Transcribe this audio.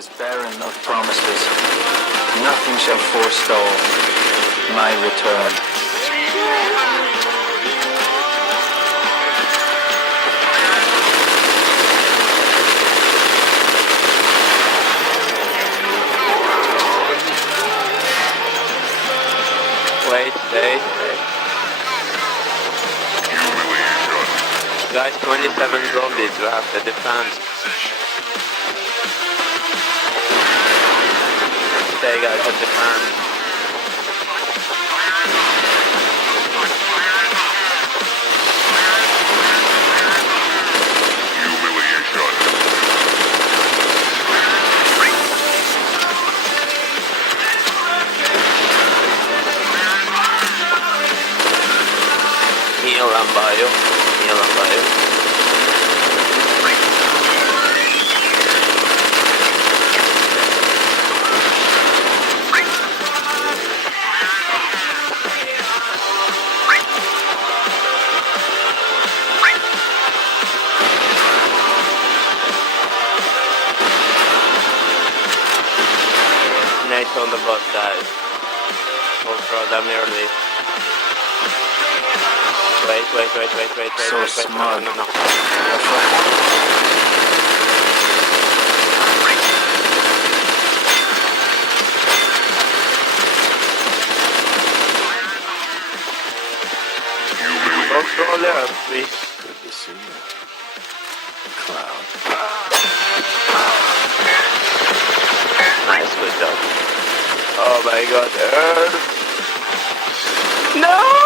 is barren of promises. Nothing shall forestall my return. Wait, stay. Guys, 27 zombies, we have to defend. Stay guys, at defend. Heal and bio. Heal and bio. Nate on the bus, guys. We'll throw them early. Wait. So smart. No. Go throw there, please. Good to see you. Cloud. Nice, good job. Oh my god, Earth. No!